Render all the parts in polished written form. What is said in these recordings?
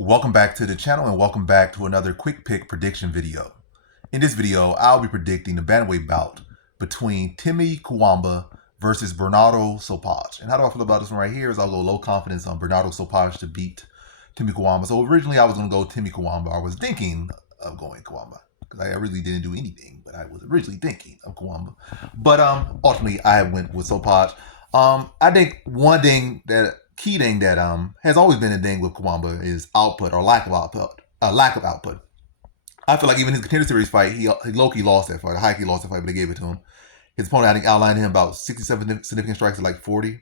Welcome back to the channel and welcome back to another quick pick prediction video. In this video, I'll be predicting the bantamweight bout between Timmy Cuamba versus Bernardo Sopaj. And how do I feel about this one right here is I'll go low confidence on Bernardo Sopaj to beat Timmy Cuamba. So originally I was going to go Timmy Cuamba. I was thinking of going Cuamba because I really didn't do anything, but I was originally thinking of Cuamba. But ultimately I went with Sopaj. I think one thing that key thing that has always been a thing with Cuamba is output or lack of output. I feel like even his contender series fight, he low-key lost that fight. High-key lost that fight, but they gave it to him. His opponent, I think, outlined him about 67 significant strikes at like 40,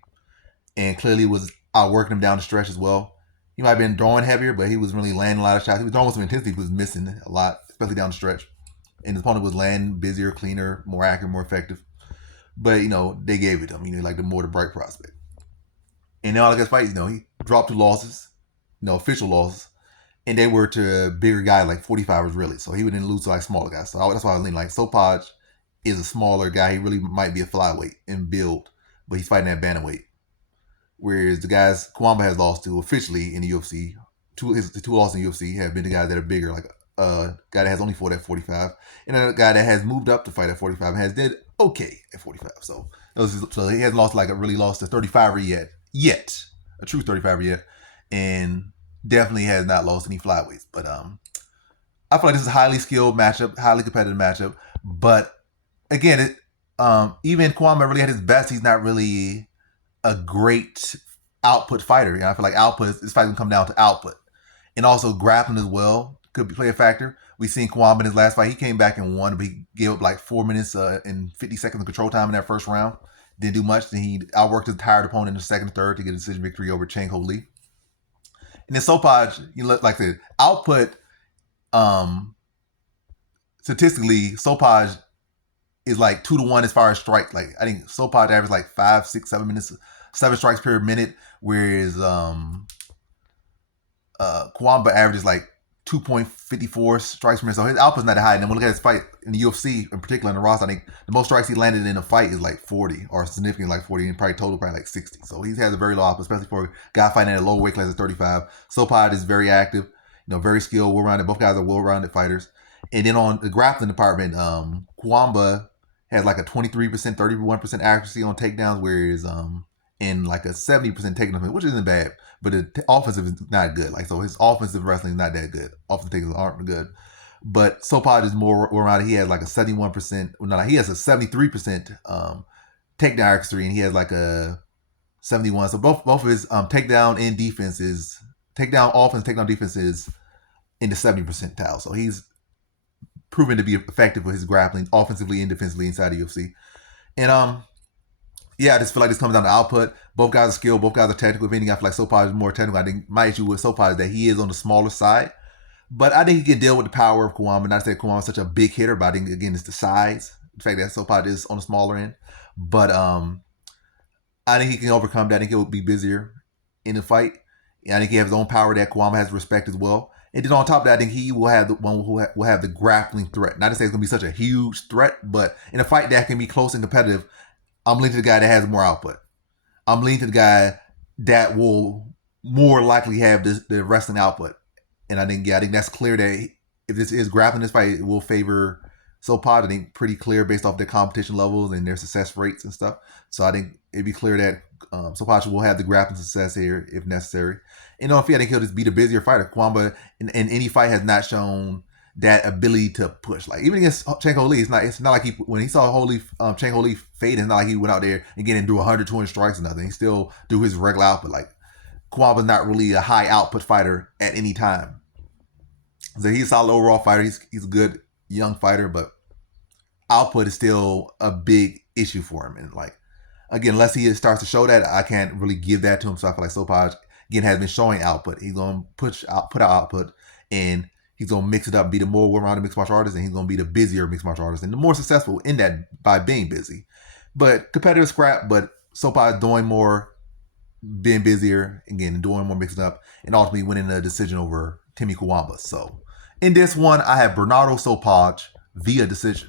and clearly was outworking him down the stretch as well. He might have been throwing heavier, but he was really landing a lot of shots. He was throwing with some intensity. He was missing a lot, especially down the stretch. And his opponent was landing busier, cleaner, more accurate, more effective. But, they gave it to him. Like the bright prospect. And now, like his fights, he dropped 2 losses, official losses, and they were to bigger guys like 45ers really. So he wouldn't lose to like smaller guys. So that's why I lean like Sopaj is a smaller guy. He really might be a flyweight in build, but he's fighting at bantamweight. Whereas the guys Cuamba has lost to officially in the UFC, the two losses in the UFC have been the guys that are bigger, like a guy that has only fought at 45, and a guy that has moved up to fight at 45 and has did okay at 45. So he hasn't lost really lost a 35er yet, a true 35er yet, and definitely has not lost any flyweights. But I feel like this is a highly skilled matchup, highly competitive matchup. But again, even Cuamba really at his best, he's not really a great output fighter. I feel like this fight can come down to output, and also grappling as well could play a factor. We've seen Cuamba in his last fight; he came back and won, but he gave up like 4 minutes and 50 seconds of control time in that first round. Didn't do much. Then he outworked his tired opponent in the second and third to get a decision victory over Chang Ho Lee. And then Sopaj, like the output, statistically, Sopaj is like 2-1 as far as strikes. Like I think Sopaj averages like 5, 6, 7 minutes, 7 strikes per minute, whereas Cuamba averages like 2.54 strikes per minute. So his output's not that high. And then when we look at his fight in the UFC, in particular in the roster, I think the most strikes he landed in a fight is like 40, or significantly like 40, and total like 60. So he has a very low output, especially for a guy fighting at a lower weight class at 35. Sopaj is very active, very skilled, well-rounded. Both guys are well-rounded fighters. And then on the grappling department, Cuamba has like a 23%, 31% accuracy on takedowns, whereas and like a 70% takedown, which isn't bad, but the offensive is not good. Like, so his offensive wrestling is not that good. Offensive takedowns aren't good. But Sopaj is more around. He has like a 71%. He has a 73% takedown accuracy, and he has like a 71. So both of his takedown and defense is takedown offense, takedown defense is in the 70 percentile. So he's proven to be effective with his grappling, offensively and defensively inside the UFC. And I just feel like this comes down to output. Both guys are skilled. Both guys are technical. If anything, I feel like Sopaj is more technical. I think my issue with Sopaj is that he is on the smaller side. But I think he can deal with the power of Cuamba. Not to say Cuamba is such a big hitter, but I think, again, it's the size. The fact that Sopaj is on the smaller end. But I think he can overcome that. I think he'll be busier in the fight. I think he has his own power that Cuamba has respect as well. And then on top of that, I think he will have the one who will have the grappling threat. Not to say it's going to be such a huge threat, but in a fight that can be close and competitive, I'm leaning to the guy that has more output. I'm leaning to the guy that will more likely have the wrestling output. And I think that's clear that if this is grappling this fight, it will favor Sopaj. I think pretty clear based off their competition levels and their success rates and stuff. So I think it'd be clear that Sopaj will have the grappling success here if necessary. And I think he'll just be the busier fighter. Cuamba in any fight has not shown that ability to push. Like even against Chang Ho Lee, it's not like when he saw Chang Ho Lee fade, it's not like he went out there again and threw 100, 200 strikes or nothing. He still do his regular output. Like Cuamba's not really a high output fighter at any time. So he's a solid overall fighter. He's a good young fighter, but output is still a big issue for him. And like again, unless he starts to show that, I can't really give that to him. So I feel like Sopaj again has been showing output. He's gonna put out output, and he's going to mix it up, be the more well-rounded mixed martial artist, and he's going to be the busier mixed martial artist, and the more successful in that by being busy. But competitive scrap, but Sopaj doing more, being busier, again, doing more mixing up, and ultimately winning a decision over Timmy Cuamba. So in this one, I have Bernardo Sopaj via decision.